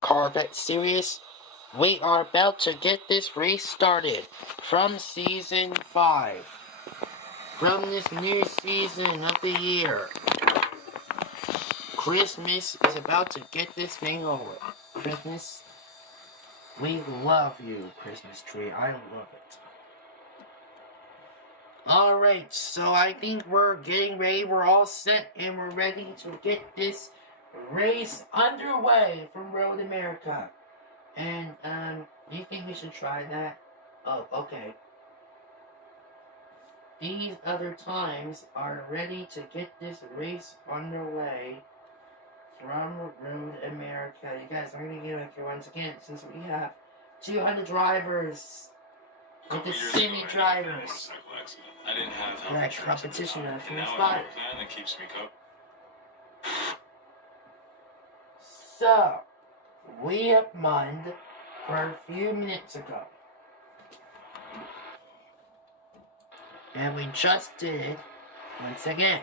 Corvette series. We are about to get this race started from season 5. From this new season of the year. Christmas is about to get this thing over. Christmas, we love you, Christmas tree. I love it. Alright, so I think we're getting ready. We're all set and we're ready to get this race underway from Road America. And, do you think we should try that? Oh, okay. These other times are ready to get this race underway from Road America. You guys, I'm gonna give it here once again, since we have 200 drivers. With the semi drivers. I didn't have health that competition of the spot. That keeps me covered. So, we have mined for a few minutes ago. And we just did it once again.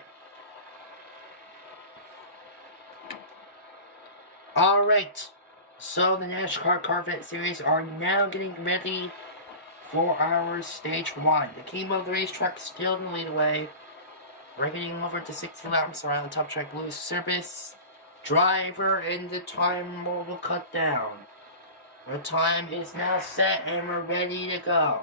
Alright, so the Nascar Corvette series are now getting ready for our stage 1. The king of the racetrack is still in the leadway. We're getting over to 60 laps around the top track blue surface. Driver and the timer will cut down. The time is now set and we're ready to go.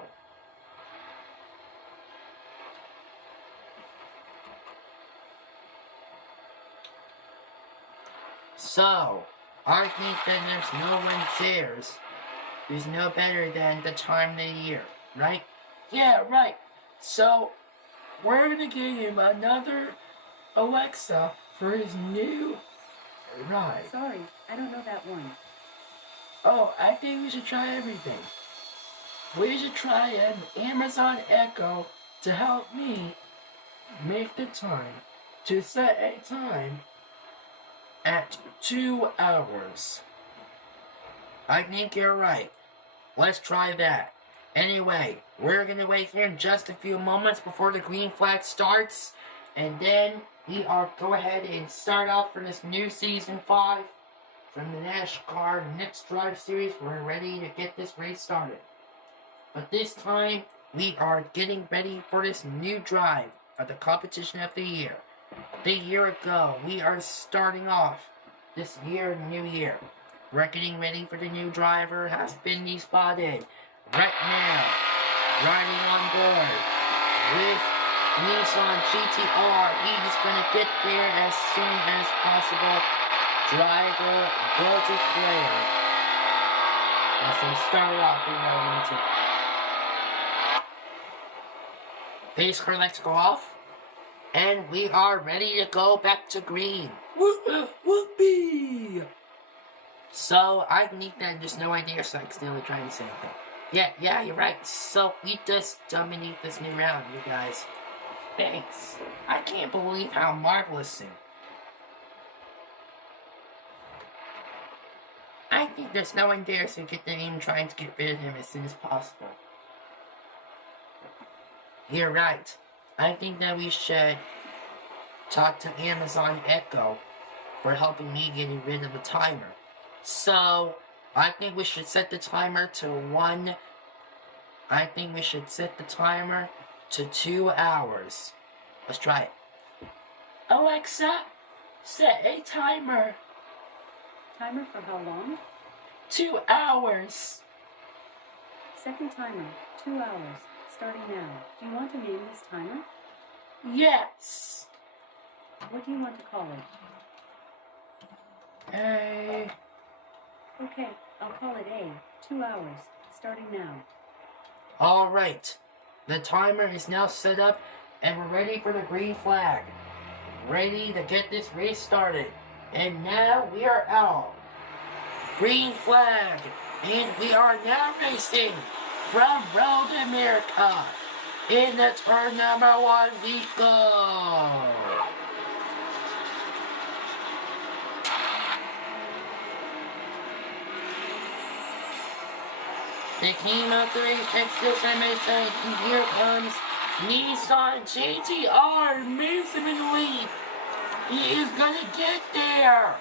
So, I think that there's no one cares who's no better than the time of the year, right? Yeah, right. So, we're gonna give him another Alexa for his new ride. Sorry, I don't know that one. Oh, I think we should try everything. We should try an Amazon Echo to help me make the time, to set a time at 2 hours. I think you're right. Let's try that. Anyway, we're gonna wait here in just a few moments before the green flag starts, and then we are go ahead and start off for this new season 5 from the NASCAR Next Drive series. We're ready to get this race started. But this time, we are getting ready for this new drive of the competition of the year. The year ago, we are starting off this year, new year. We're getting ready for the new driver, has been spotted right now, riding on board with Nissan GTR. He's gonna get there as soon as possible. Driver will declare. Let's start off in round 2. Pace car lights go off, and we are ready to go back to green. Whoopee! So, I think that there's no idea, so I can still try and say that. Yeah, you're right. So, we just dominate this new round, you guys. Thanks. I can't believe how marvelous it is. I think there's no one there, so get the aim trying to get rid of him as soon as possible. You're right. I think that we should talk to Amazon Echo for helping me getting rid of the timer. So, I think we should set the timer to 1. I think we should set the timer to 2 hours. Let's try it. Alexa, set a timer. Timer for how long? 2 hours. Second timer, 2 hours, starting now. Do you want to name this timer? Yes. What do you want to call it? Okay, I'll call it A. 2 hours, starting now. Alright. The timer is now set up and we're ready for the green flag. Ready to get this race started. And now we are out. Green flag. And we are now racing from Road America. In the turn number 1 we go. The king of the race Texas MSA, and here comes Nissan GTR, moves him in the lead. He is gonna get there.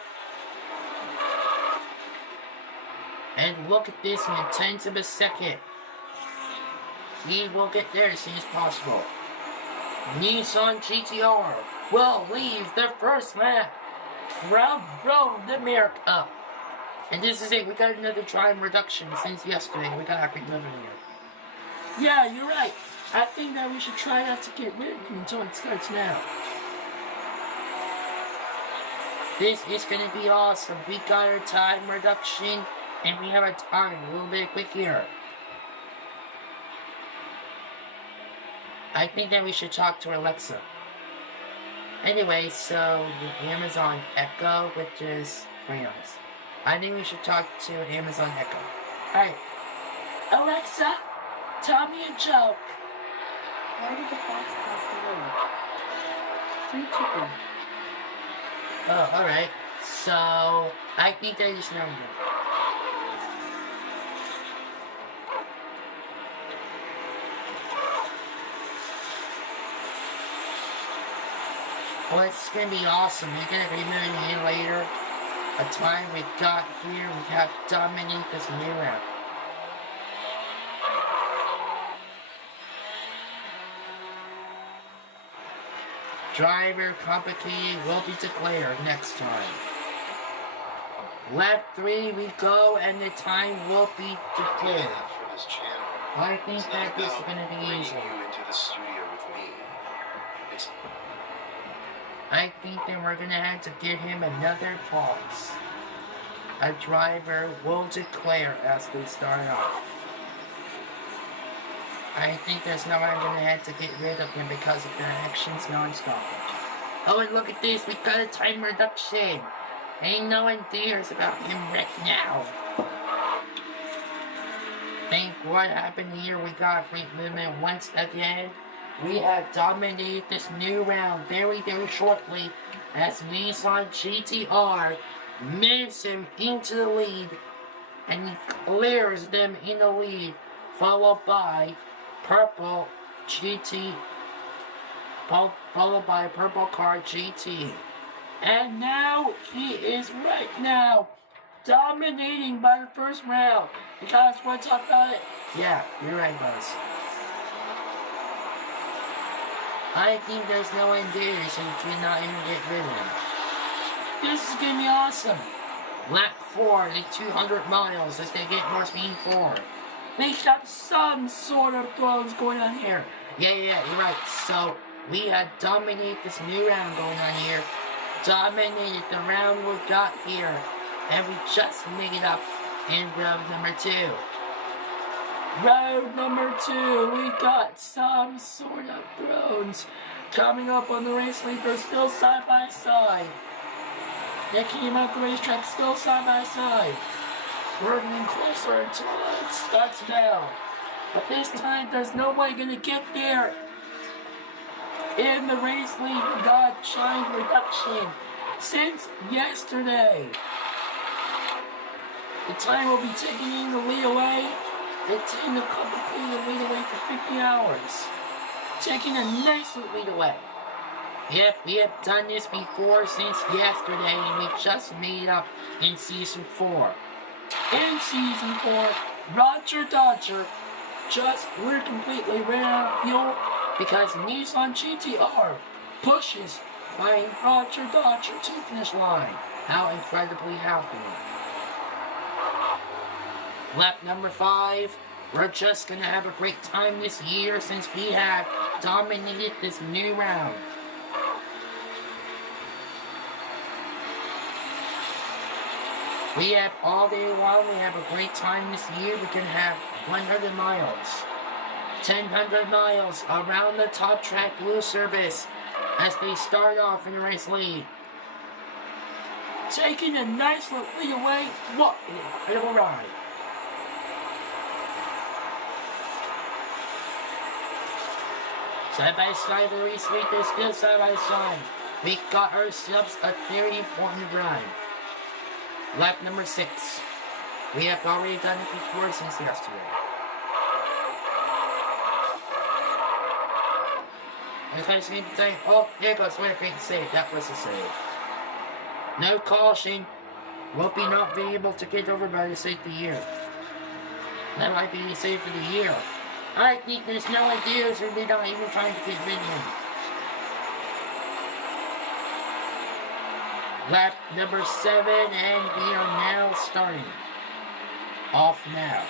And look at this in a tenth of a second. We will get there as soon as possible. Nissan GTR will leave the first lap from Road America. And this is it. We got another time reduction since yesterday. We got a quick moving here. Yeah, you're right. I think that we should try not to get rid of him until it starts now. This is going to be awesome. We got our time reduction, and we have our time a little bit quick here. I think that we should talk to Alexa. Anyway, so the Amazon Echo, which is crayons. I think we should talk to Amazon Echo. Alright. Alexa, tell me a joke. Why did the fox cross the road? 3 chicken. Oh, alright. So, I think that is not good. Well, it's gonna be awesome. We're gonna be moving in later. A time we got here, we have dominated this new round. Driver complicated will be declared next time. Lap 3 we go and the time will be declared. For this channel, I think it's that not this is about gonna be bringing easy. you into the studio with me. It's I think that we're gonna have to give him another pause. A driver will declare as we start off. I think that's now I'm gonna have to get rid of him because of the actions non-stop. Oh, and look at this, we got a time reduction. Ain't no one cares about him right now. Think what happened here, we got great movement once again. We have dominated this new round very, very shortly as Nissan GTR moves him into the lead and he clears them in the lead, followed by Purple GT, followed by Purple Car GT. And now he is right now dominating by the first round. You guys want to talk about it? Yeah, you're right, Buzz. I think there's no one there, so you cannot even get rid of him. This is gonna be awesome. Lap 4, the 200 miles as they get more speed forward. They have some sort of throws going on here. Yeah, you're right. So, we had dominated this new round going on here. Dominated the round we got here. And we just made it up in round number 2. Round number 2, we got some sort of throws coming up on the race lead. They're still side by side. They came up the racetrack still side by side. We're getting closer until it starts now. But this time, there's no way gonna get there. In the race lead, we got time reduction since yesterday. The time will be taking the lead away. It's in the company the lead away for 50 hours. Taking a nice lead away. Yep, we have done this before since yesterday, and we just made up in Season 4. In Season 4, Roger Dodger we're completely ran out of fuel because Nissan GTR pushes by Roger Dodger to the finish line. How incredibly happy. Lap number 5, we're just gonna have a great time this year since we have dominated this new round. We have all day long, we have a great time this year. We can have 100 miles, 1,000 miles around the top track blue service as they start off in the race lead. Taking a nice little lead away. What an incredible ride. Side by side, the race lead is still side by side. We got ourselves a very important ride. Lap number 6. We have already done it before since yesterday. If I see to say, oh, there goes, what a great save. That was a save. No caution. will be not be able to get over by the safety year. That might be safe for the year. I think there's no ideas or they're not even trying to get rid of him. Lap number 7, and we are now starting. Off now.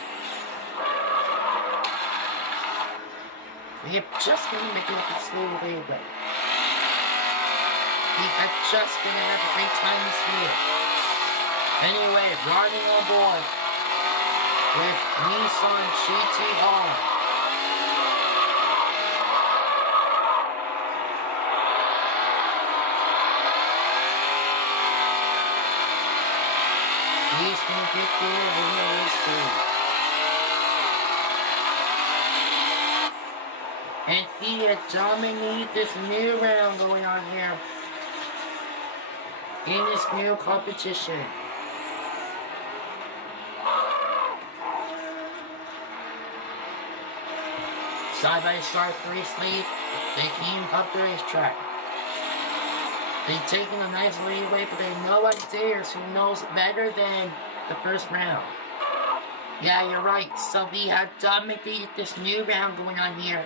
We are just going to make it a slow way away. We are just going to have a great time this year. Anyway, riding on board with Nissan GTR. He's gonna get there real soon. And he had dominated this new round going on here in this new competition. Side by side recently, they came up the racetrack. They've taken a nice leeway, but they have no ideas who knows better than the first round. Yeah, you're right. So we have dominated this new round going on here.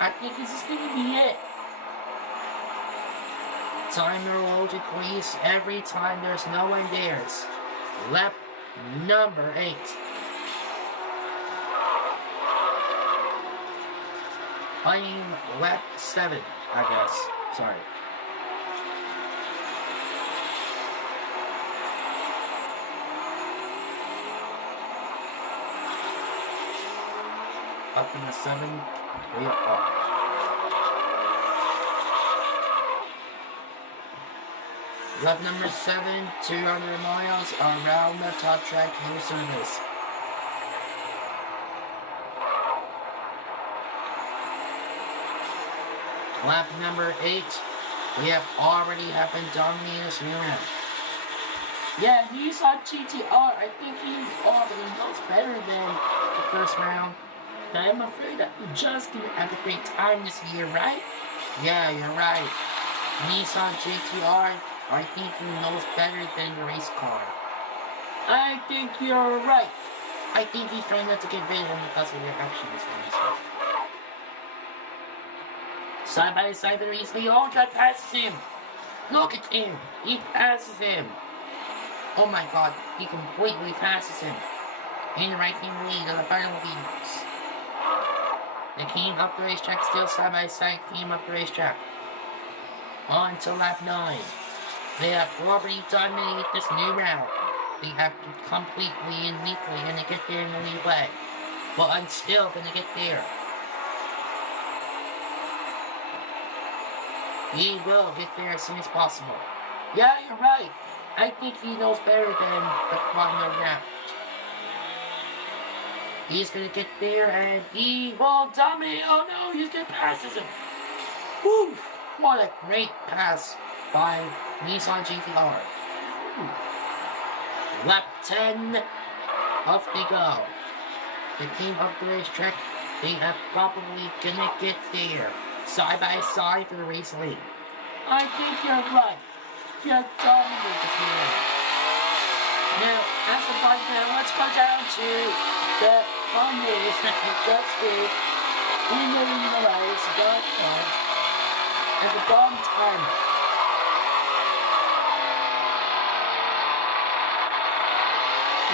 I think this is going to be it. Timer will decrease every time there's no one there. Lap number 8. Playing lap 7, I guess. Sorry. Up in the 7, we are up. Lap number 7, 200 miles around the top track new service. Lap number 8, we have already been dominating this new round. Yeah, Nissan GTR, I think he already knows better than the first round. I'm afraid that we're just gonna have a great time this year, right? Yeah, you're right. Nissan GTR, I think he knows better than the race car. I think you're right. I think he's trying not to get rid of him because of the actions from himself. Side by side, very easily, all got passes him. Look at him. He passes him. Oh my god, he completely passes him. In the right-hand lead of the final leaders. They came up the racetrack, still side by side, came up the racetrack. On to lap 9. They have already dominated this new round. They have completely and neatly gonna get there in the lead way. But I'm still gonna get there. He will get there as soon as possible. Yeah, you're right. I think he knows better than the final round. He's gonna get there and he will dominate. Oh no, he's gonna pass him. Woo! What a great pass by Nissan GTR. Lap 10. Off they go. They came up the racetrack. They are probably gonna get there. Side by side for the race lead. I think you're right. You're dominating this year. Now, as a part now, let's go down to the fun race that we just did in the race.com and the bomb timer.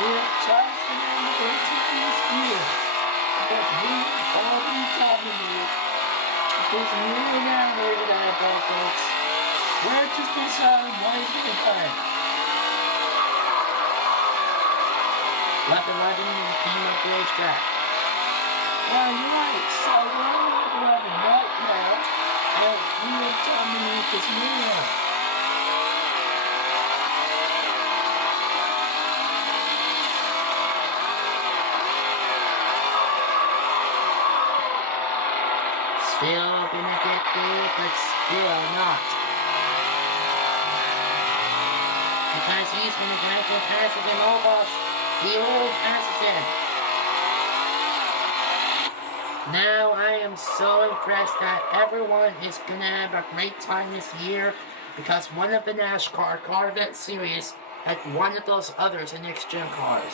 We're just going to this year because we already dominated this new round over there, folks. We're just deciding what is going to play. Lap 11 and came up the racetrack. Well, you're right. So we're on lap 11 right now, and we are dominating this new round. Still gonna get there, but still not. Because he's gonna get the passes him over. He will passes him. Now I am so impressed that everyone is gonna have a great time this year because one of the NASCAR Corvette series had one of those others in next-gen cars.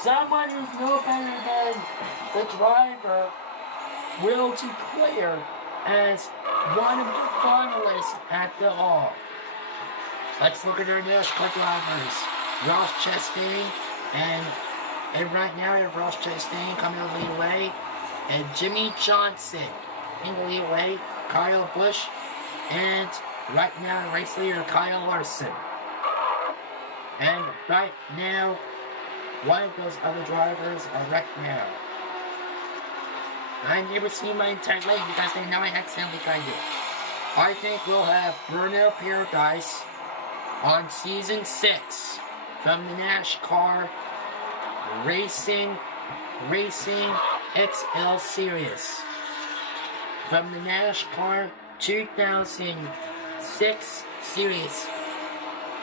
Someone who's no better than the driver will declare as one of the finalists at the all. Let's look at our NASCAR drivers. Ross Chastain, and right now we have Ross Chastain coming to lead away, and Jimmy Johnson in the lead away, Kyle Busch, and right now race leader Kyle Larson. And right now, one of those other drivers are right now. I never seen my entire lane because they know I accidentally tried it. I think we'll have Burnout Paradise on Season 6 from the NASCAR Racing XL Series. From the NASCAR 2006 Series.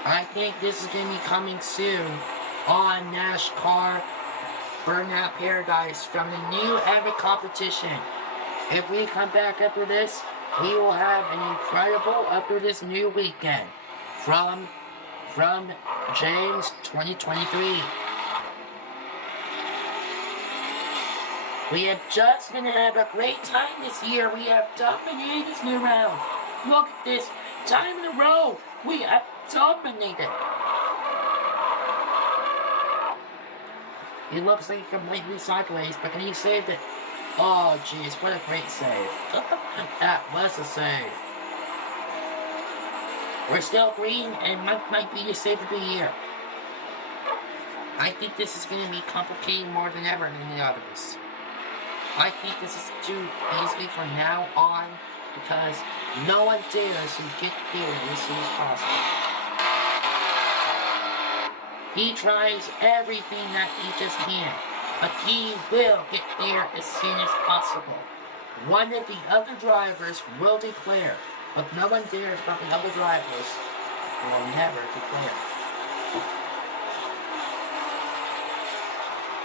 I think this is going to be coming soon on NASCAR Burnout Paradise from the new Epic competition. If we come back after this, we will have an incredible after this new weekend from James 2023. We are just gonna have a great time this year. We have dominated this new round. Look at this. Time in a row. We have dominated. It looks like completely sideways, but can you save it? Oh jeez, what a great save. That was a save. We're still green, and might be your save of the year. I think this is going to be complicated more than ever than the others. I think this is too easy from now on, because no one dares to get there as soon as possible. He tries everything that he just can, but he will get there as soon as possible. One of the other drivers will declare, but no one dares but the other drivers will never declare.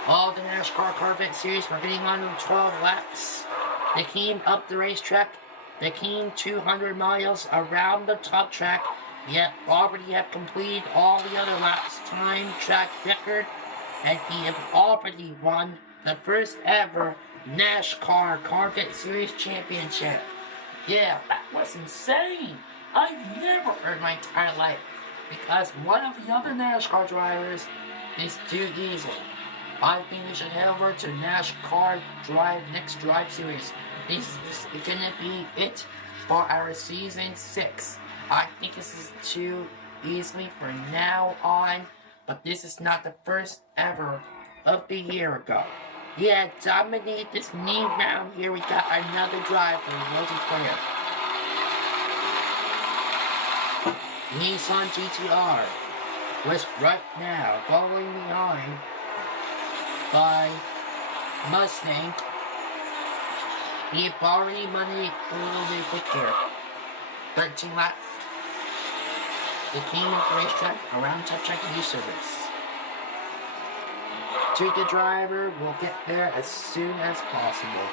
All the NASCAR Corvette series are getting on 12 laps. They came up the racetrack. They came 200 miles around the top track, yet already have completed all the other laps time track record, and he have already won the first ever NASCAR Corvette Series Championship. Yeah, that was insane. I've never heard my entire life, because one of the other NASCAR drivers is too easy. I think we should head over to NASCAR Next Drive Series. This is gonna be it for our Season 6. I think this is too easily for now on, but this is not the first ever of the year ago. Yeah, dominate this new round here. We got another driver multiplayer. Nissan GTR was right now following behind by Mustang. He already money a little bit quicker. 13 laps. The king of the racetrack around top track new service. To the driver will get there as soon as possible.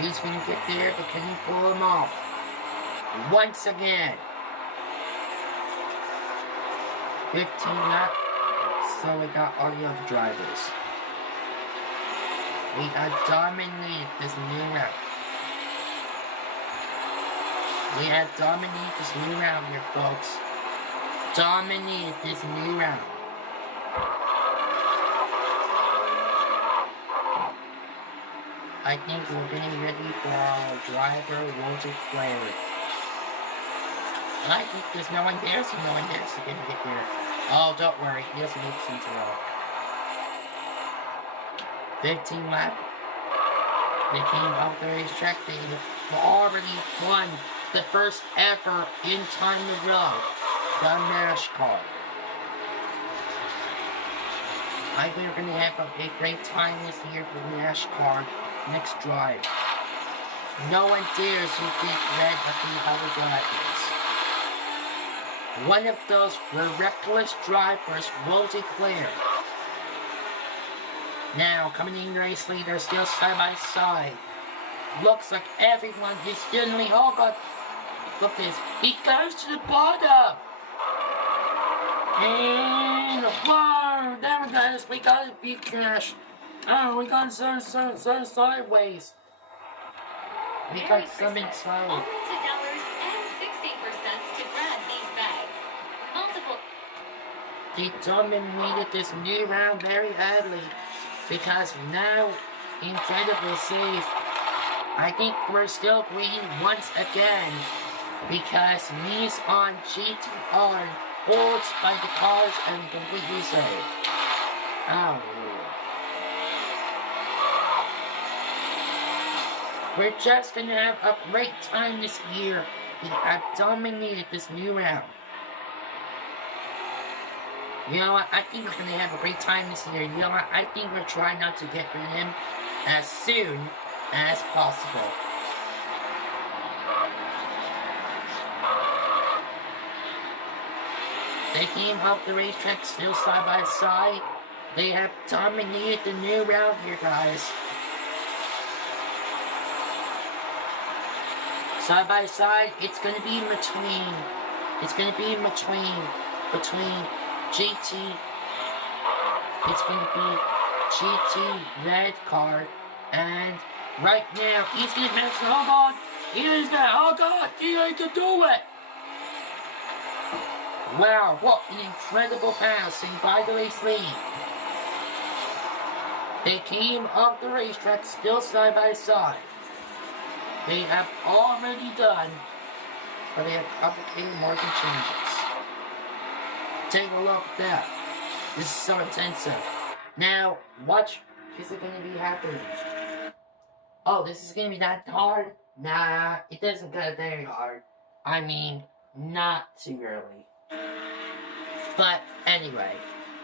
He's gonna get there, but can he pull him off? Once again. 15 laps. So we got all the other drivers. We have dominated this new round. We have dominated this new round here, folks. Dominated this new round. I think we're getting ready for our driver multiplayer. I think there's no one there, so no one there, so get there. Oh, don't worry, he doesn't need to see all. 15 lap. They came off the racetrack. They already won the first ever in time to row from NASCAR. I think we're gonna have a great time this year for NASCAR next drive. No one dares to beat red of the other drivers. One of those reckless drivers will declare. Now, coming in the race leader, still side by side. Looks like everyone is suddenly, oh god, look at this, he goes to the bottom! And, whoa, there we go, we got a big crash. Oh, we got so sideways. We got something slow. Only $2.60 to grab these bags. Multiple. He dominated this new round very badly because now incredibly safe. I think we're still green once again because Nissan GTR holds by the cars and completely safe. Oh. We're just gonna have a great time this year. We have dominated this new round. You know what? I think we're gonna have a great time this year. You know what? I think we're trying not to get rid of him as soon as possible. They came up the racetrack still side by side. They have dominated the new round here, guys. Side by side, it's gonna be in between. It's gonna be in between GT. It's gonna be GT red car, and right now he's gonna pass. Oh god, he's going to do it. Wow, what an incredible passing by the race lead. They came up the racetrack still side by side. They have already done, but they have complicated marking changes. Take a look at that. This is so intensive. Now, what is it going to be happening? Oh, this is going to be that hard? Nah, it doesn't get very hard. I mean, not too early. But anyway,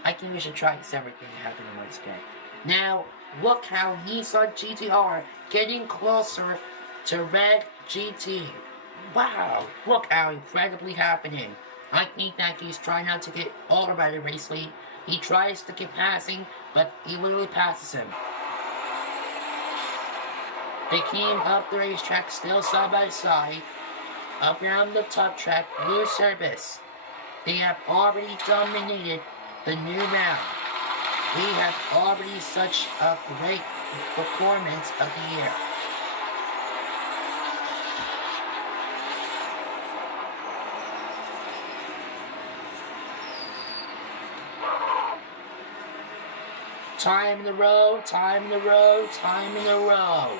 I think we should try this everything happening once again. Now, look how Nissan GTR getting closer to red GT. Wow, look how incredibly happening. I think that he's trying not to get over by the race lead. He tries to keep passing, but he literally passes him. They came up the racetrack still side by side. Up around the top track, blue service. They have already dominated the new round. We have already such a great performance of the year. Time in the row, time in the row, time in the row.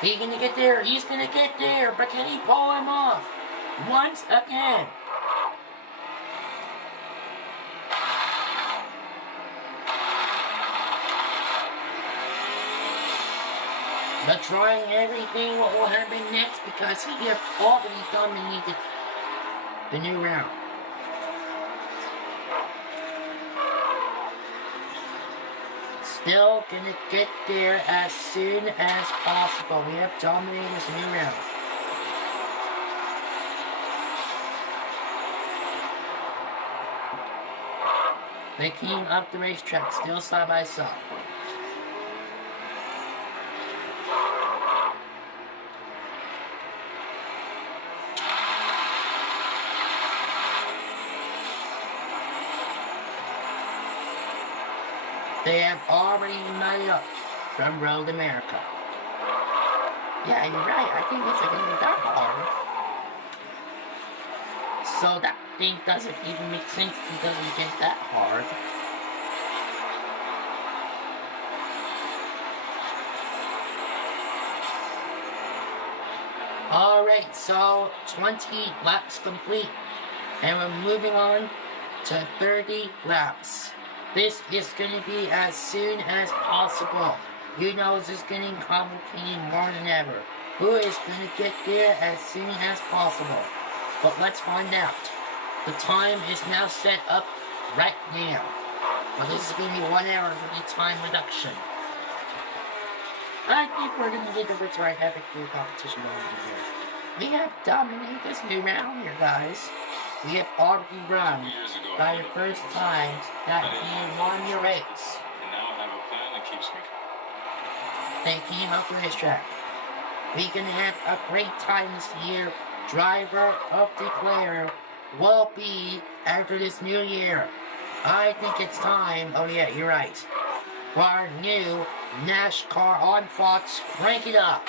He's gonna get there, but can he pull him off? Once again. But trying everything what will happen next because he has already dominated the new round. Still gonna get there as soon as possible. We have dominated this new round. They came up the racetrack still side by side. They have already made up from Road America. Yeah, you're right. I think it's going to be that hard. So that thing doesn't even make sense if it doesn't get that hard. Alright, so 20 laps complete. And we're moving on to 30 laps. This is going to be as soon as possible. You know this is getting complicated more than ever. Who is going to get there as soon as possible? but let's find out. The time is now set up right now. But this is going to be 1 hour for the time reduction. I think we're going to get the return having new competition over here. We have dominated this new round here, guys. We have already run by the first time that you won your race. And now I have a plan that keeps me calm. They came up the racetrack. We can have a great time this year. Driver of the Declare will be after this new year. I think it's time, oh yeah, you're right, for our new NASCAR on Fox. Crank it up.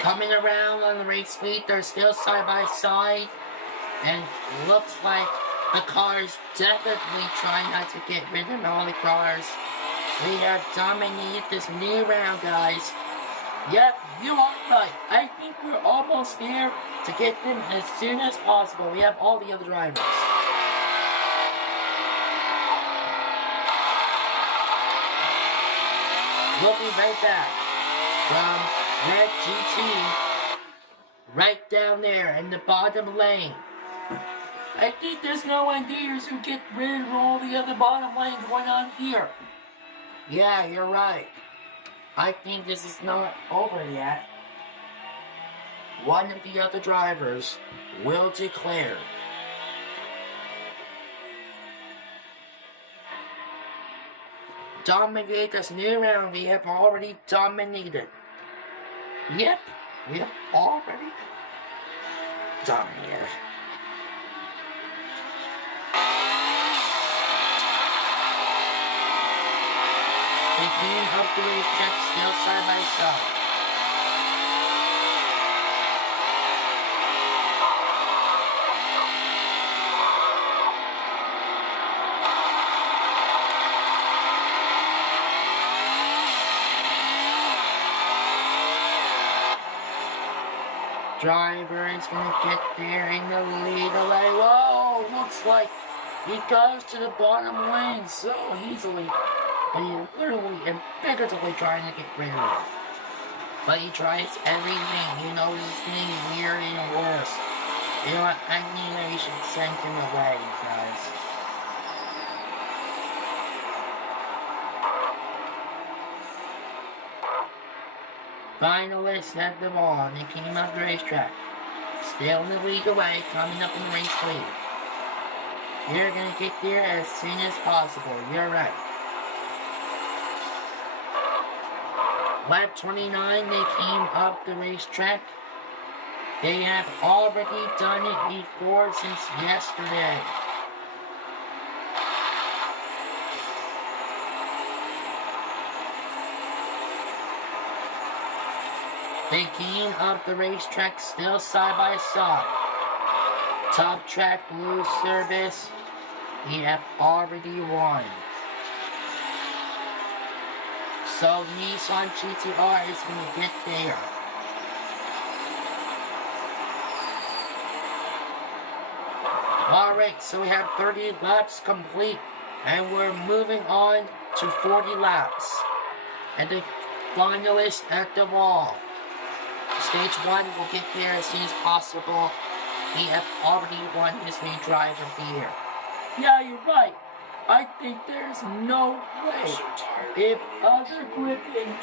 Coming around on the race fleet, they're still side by side, and looks like the cars definitely trying not to get rid of all the cars. We have dominated this new round, guys. Yep, you are right. I think we're almost there to get them as soon as possible. We have all the other drivers. We'll be right back from Red GT, right down there in the bottom lane. I think there's no ideas who get rid of all the other bottom lane going on here. Yeah, you're right. I think this is not over yet. One of the other drivers will declare. Dominate this new round. We have already dominated. Yep, we have already dominated. The team up the racetrack still side by side. Driver is gonna get there in the lead away. Whoa, looks like he goes to the bottom lane so easily. But he literally and figuratively trying to get rid of it. But he tries everything. He knows it's getting weird and worse. You know what? I think we should send him away, guys. finalists at the wall, and they came up the racetrack. Still in the lead away, coming up in the race lead. You're gonna get there as soon as possible. You're right. Lap 29, they came up the racetrack. They have already done it before since yesterday. They came up the racetrack still side by side. Top track blue service, they have already won. So Nissan GTR is going to get there. Alright, so we have 30 laps complete, and we're moving on to 40 laps. And the finalists at the wall. Stage 1 will get there as soon as possible. He have already won his new driver here. Yeah, you're right. I think there's no way if other gripping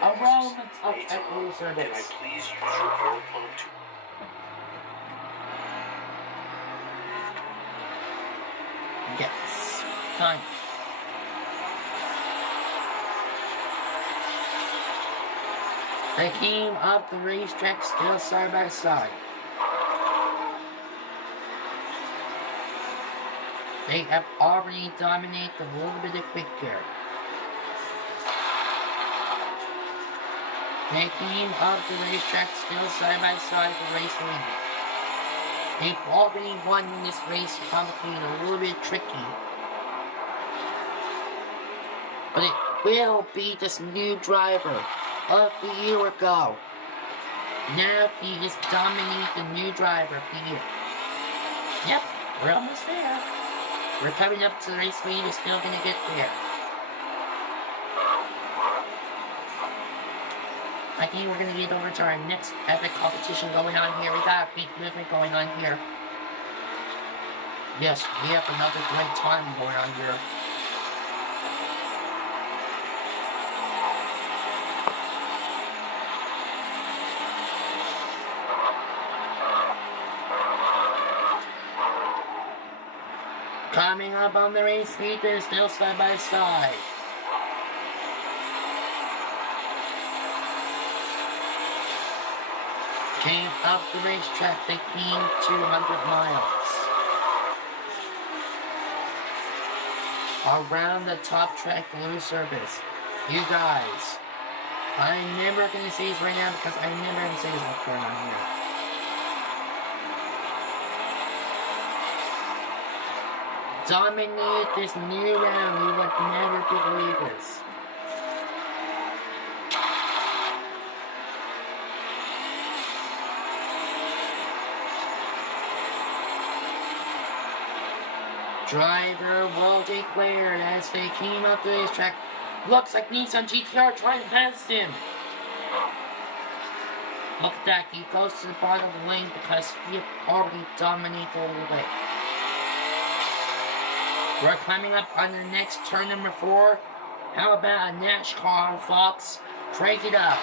around the top at blue service. Can I please use your airplane to... Yes, fine. They came up the racetrack still side by side. They have already dominated a little bit of quicker. They came up the racetrack still side by side for race lead. They've already won this race, complicated a little bit tricky. But it will be this new driver of the year ago. Now he is dominating the new driver here. Yep, we're almost there. We're coming up to the race lead, we're still gonna get there. I think we're gonna get over to our next epic competition going on here. We got a big movement going on here. Yes, we have another great time going on here. Coming up on the race lead, they're still side by side. Came up the racetrack, they came 200 miles. Around the top track blue service. You guys, I'm never gonna say this right now because I'm never gonna say what's going on here. Dominate this new round, you would never believe this. Driver will declare as they came up the racetrack. Looks like Nissan GTR trying to pass him. Look at that, he goes to the bottom of the lane because he already dominated all the way. We're climbing up on the next turn number 4. How about a Nascar, Fox? Crank it up.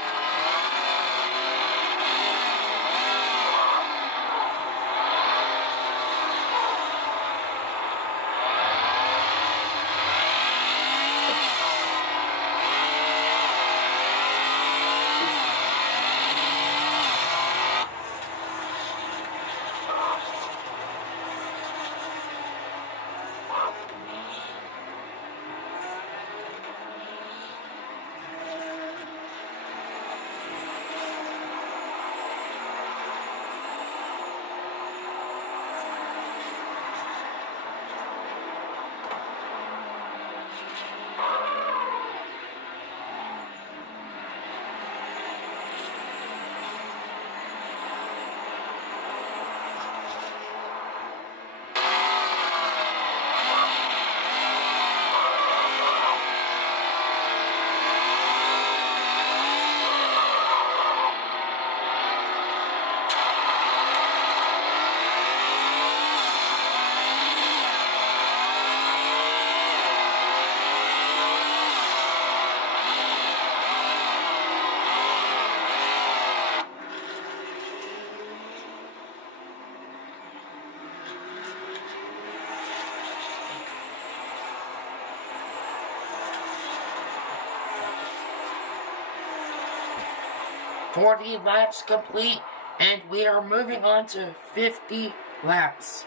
40 laps complete, and we are moving on to 50 laps.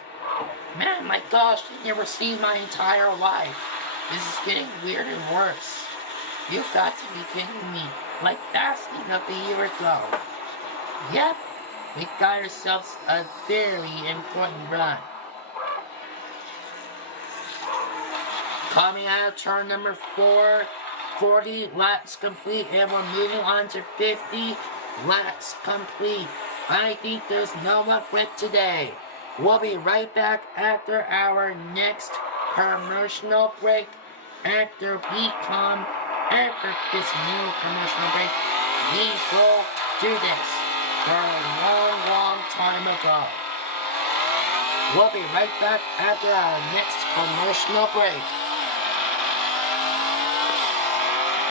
Man, my gosh, I've never seen my entire life. This is getting weird and worse. You've got to be kidding me. Like that's enough a year ago. Yep, we got ourselves a very important run. Coming out of turn number 4, 40 laps complete, and we're moving on to 50 laps complete. I think there's no more quit today. We'll be right back after our next commercial break. After this new commercial break, we will do this for a long, long time ago. We'll be right back after our next commercial break.